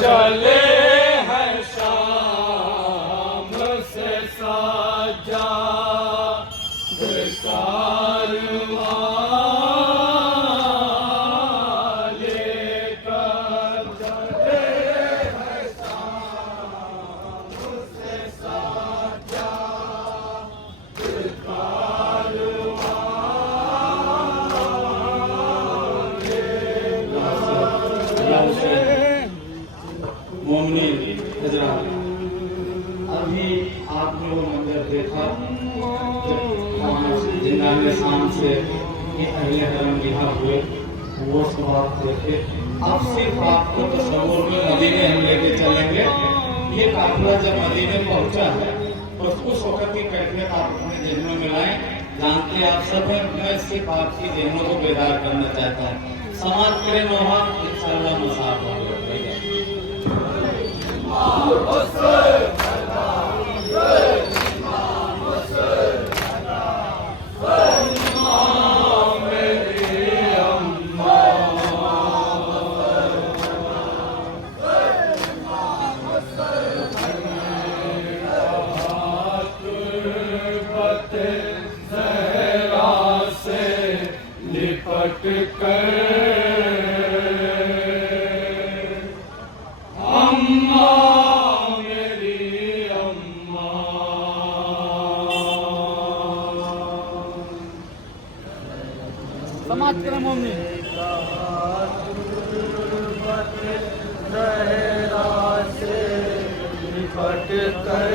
चले हैं शाम से साजा कारवां लेकर चले हैं शाम से साजा मोमिनीन हज़रात, अभी आपने वो मंजर देखा जिन्नाने शाम से ये अहले हरम रिहा हुए, वो सब आप देखे। अब सिर्फ आपको तस्वुर में मदीने हम लेके चलेंगे। ये काफिला जब मदीने पहुंचा है तो उस वक्त की कैफियत आप अपने जहन में मिलाएं। जानते आप सब हैं, मैं सिर्फ आपकी जहनों को बेदार करना चाहता हूँ। समाज करें वहाँ इंशाअल्लाह मुसाफ होगा। लिपट कर अम्मा मेरी अम्मा, समाज करम मोमिनीन ज़हरा से लिपट कर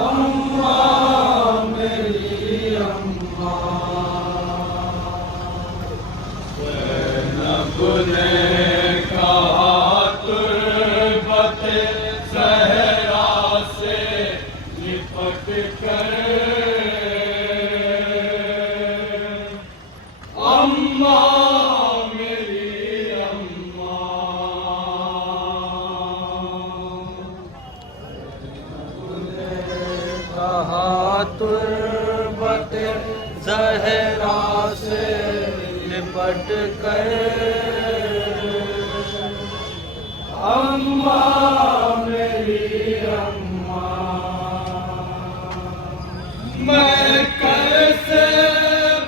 अम्मा मेरी अम्मा। ज़ैनब ने कहा तुर्बत ज़हरा से लिपट कर अम्मा मेरी अम्मा। कहा तुर्बत ज़हरा से लिपट कर अम्मा मेरी अम्मा। मैं कैसे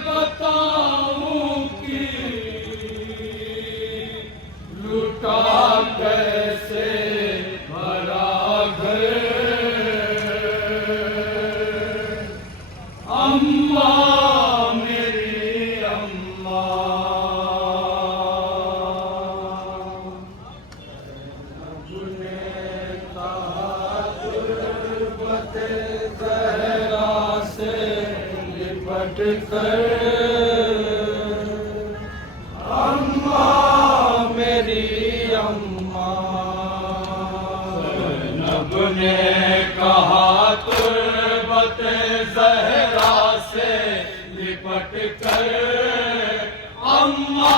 बताऊं कि लुटा कैसे भरा घर अम्मा मेरी अम्मा। तूने कहा तुर्बत ज़हरा से लिपट कर अम्मा मेरी अम्मा। ज़ैनब ने कहा तुर्बत ज़हरा से लिपट कर अम्मा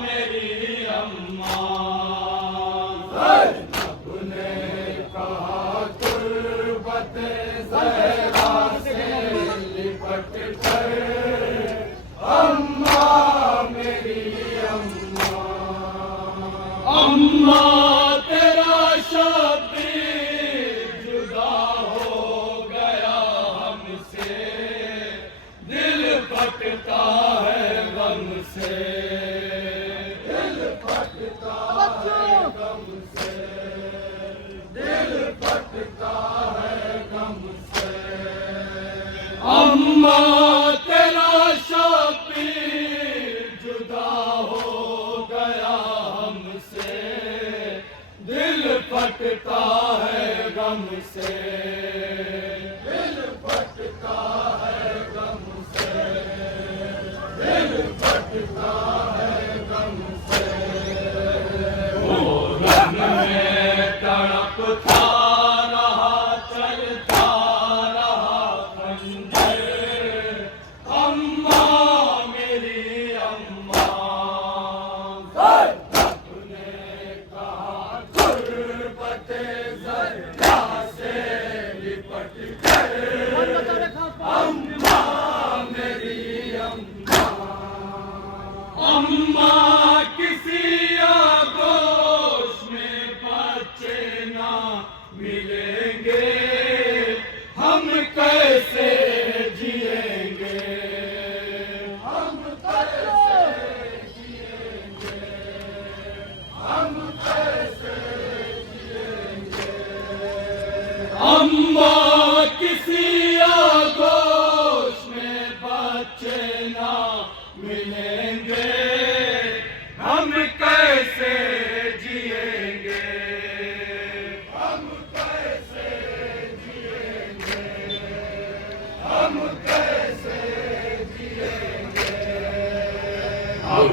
मेरी अम्मा। ज़ैनब ने कहा तुर्बत ज़हरा से लिपट कर अम्मा मेरी अम्मा। अम्मा तेरा शबीर जुदा हो गया हमसे, दिल फटता है गम से, दिल फटता है गम से, दिल फटता है गम से। अम्मा तेरा शबीर जुदा हो गया हमसे, दिल फटता है गम से, दिल फटता है गम से, दिल फटता है गम से। वो रन में तड़पता रहा चलता रहा खंजर अम्मा मेरी अम्मा। तूने कहा तुर्बत ज़हरा से लिपट कर अम्मा मेरी अम्मा। अम्मा किसी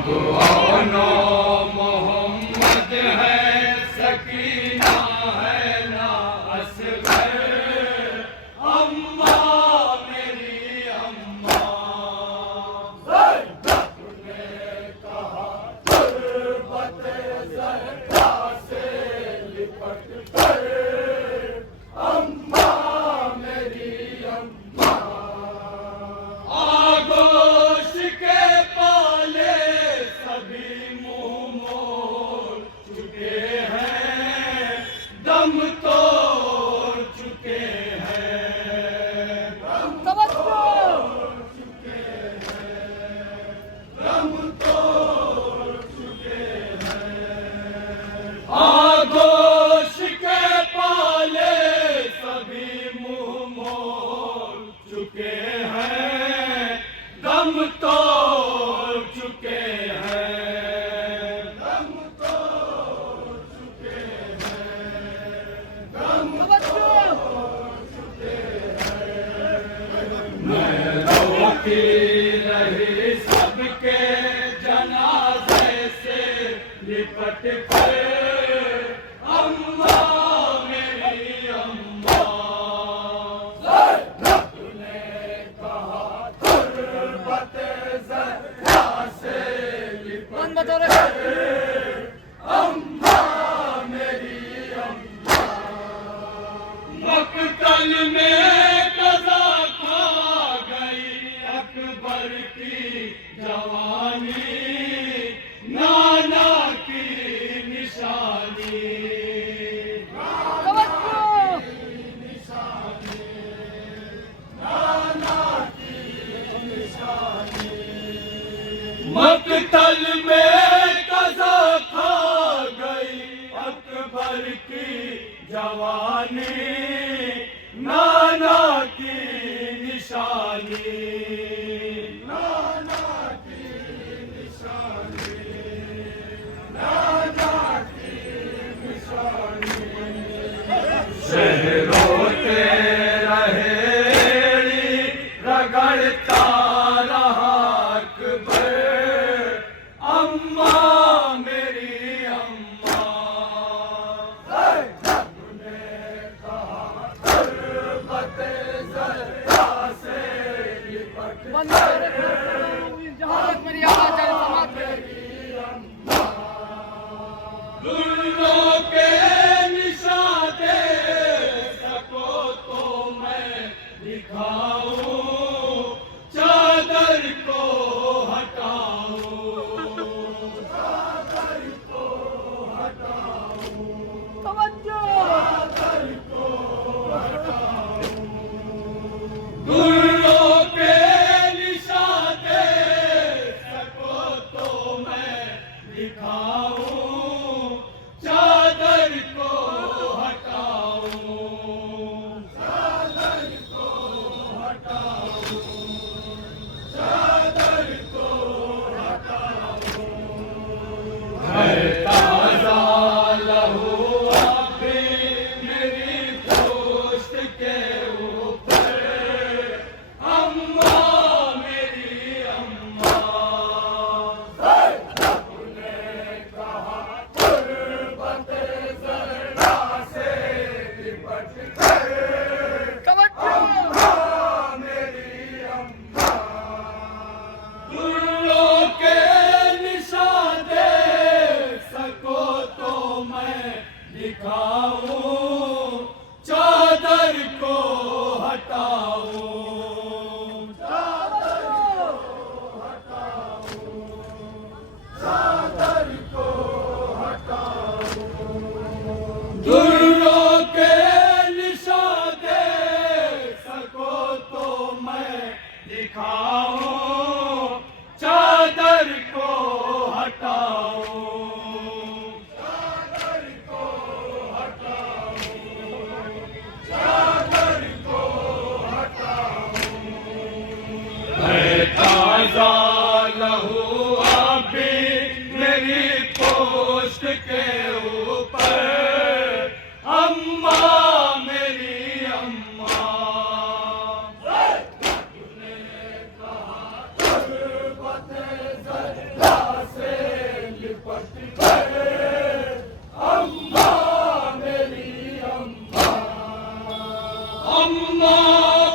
सुबहानो मोहम्मद है, सकीना है ना असगर, अम्मा मेरी अम्मा। तूने कहा गुर्बत ज़हरा से लिपट कर, अम्मा मेरी अम्मा। आगोश के पाले सभी मुंह मोड़ चुके हैं, दम तोड़ चुके हैं, दम तोड़ चुके हैं, दम तोड़ चुके हैं। आगोश के पाले सभी मुंह मोड़ चुके हैं, दम तोड़ चुके हैं, दम तोड़ चुके हैं, दम तोड़ चुके हैं। मैं रोती रही सबके जनाजे से लिपट कर, अम्मा मेरी अम्मा। तूने कहा गुर्बत ज़हरा से लिपट कर, अम्मा मेरी अम्मा। मक्तल में कज़ा खा गई अकबर की जवानी, नाना की निशानी, मक्तल में कज़ा खा गई अकबर की जवानी, नाना की निशानी, नाना की निशानी, नाना की निशानी। शहरों के रहेड़ी रगड़ता रहा अकबर, अम्मा मेरी अम्मा। तूने कहा गुर्बत ज़हरा से लिपट कर, अम्मा मेरी अम्मा। दुल्लों के निशान दे सको तो मैं दिखाऊं, चादर को हटाऊं, चादर को हटाऊं, चादर को हटाऊं। दुल्लों के निशान दे सको तो मैं दिखाऊं, चादर को हटाऊं, चादर को हटाऊं, चादर को हटाऊं। है ताज़ा लहू अभी मेरी पोस्ट के ऊपर, अम्मा मेरी अम्मा। तूने कहा अम्मा मेरी अम्मा, अम्मा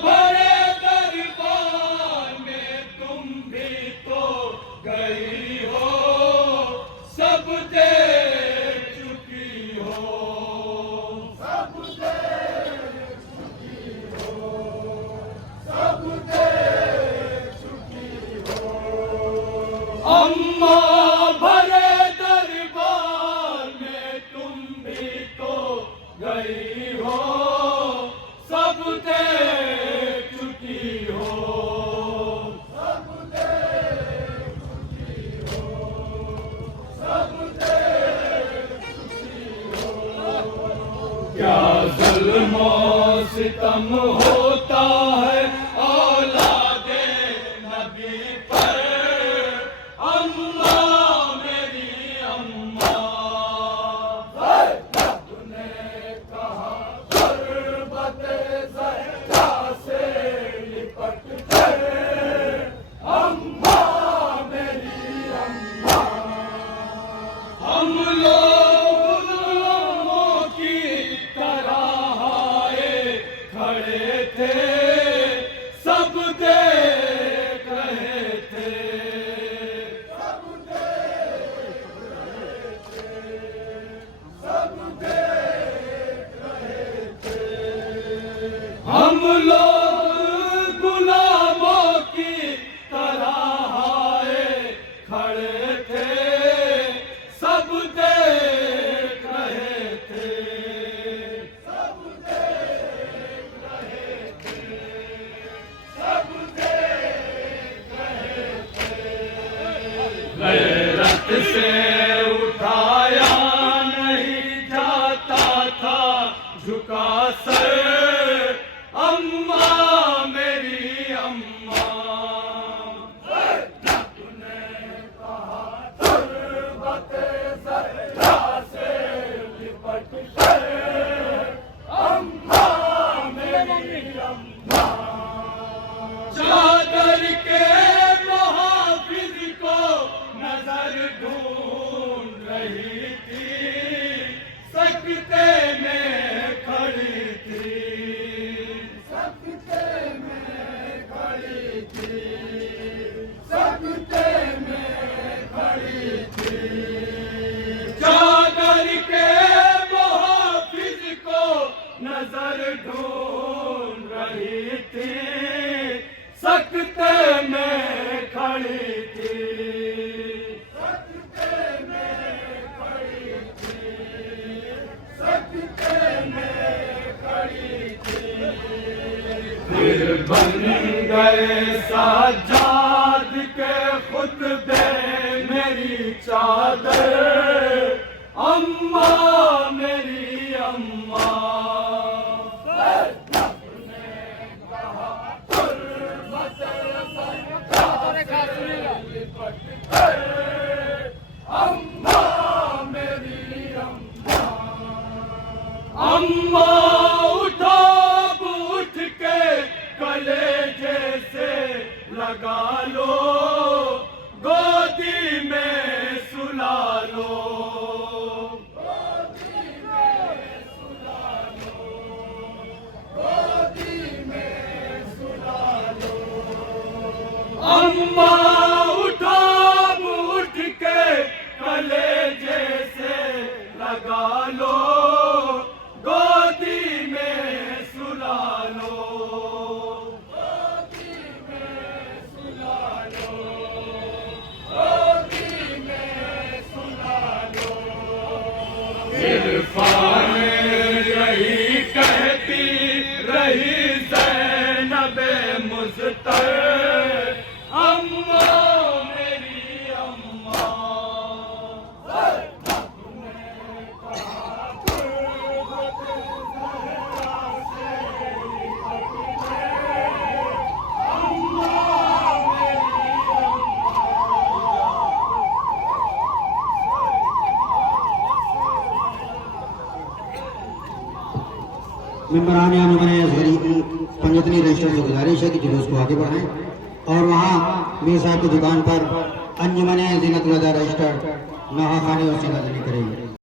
भरे दरबार में तुम भी तो गई हो, सब दे चुकी हो, सब दे चुकी हो, सब दे चुकी हो। अम्मा भरे दरबार में तुम भी तो गई हो, सब दे चुकी हो, सब दे चुकी हो, सब दे चुकी हो। क्या ज़ुल्म सितम होता है औलादे नबी पर, अम्मा मेरी अम्मा। तूने कहा गुर्बत ज़हरा से लिपट कर, अम्मा मेरी अम्मा। हम लोग गुलामों की तरह आए खड़े थे, सब देख रहे थे, सब देख रहे थे, सब देख रहे थे। हम लोग गुलामों की तरह आए खड़े थे, सब देख रहे थे, सब देख रहे थे, सब देख रहे थे। गैरत से उठाया नहीं जाता था झुका सर, अम्मा मेरी अम्मा। तूने कहा गुर्बत ज़हरा से लिपट कर, अम्मा मेरी अम्मा। चादर के मुहाफिज को नजर ढूंढ रही थी, सकते में खड़ी थी, सकते में खड़ी थी, सकते में खड़ी थी। चादर के मुहाफिज को नजर ढूंढ रही थी, सकते में खड़ी थी, सकते में खड़ी थी, सकते में खड़ी थी। फिर बन गए साजाद के खुतबे मेरी चादर, अम्मा मेरी अम्मा। तूने कहा गुर्बत ज़हरा से लिपट कर, अम्मा मेरी अम्मा। अम्मा उठो उठ के कलेजे से लगा लो, गोदी में सुला लो, गोदी में सुला लो, गोदी में सुला लो। अम्मा उठो उठ के कलेजे से लगा लो, गोदी में सुला लो, गोदी में सुला लो, गोदी में सुला लो। इरफान रही कहती रही ज़ैनबे मुज़्तर, अम्मा मेरी अम्मा। तूने कहा गुर्बत ज़हरा से लिपट कर, अम्मा मेरी मेम्बरान पंजतनी रजिस्टर से गुजारिश है कि जुलूस को आगे बढ़ाएं और वहाँ मीर साहब की दुकान पर अंजुमन ज़ीनत उल अदा रजिस्टर नहा खाने और सिंगारनी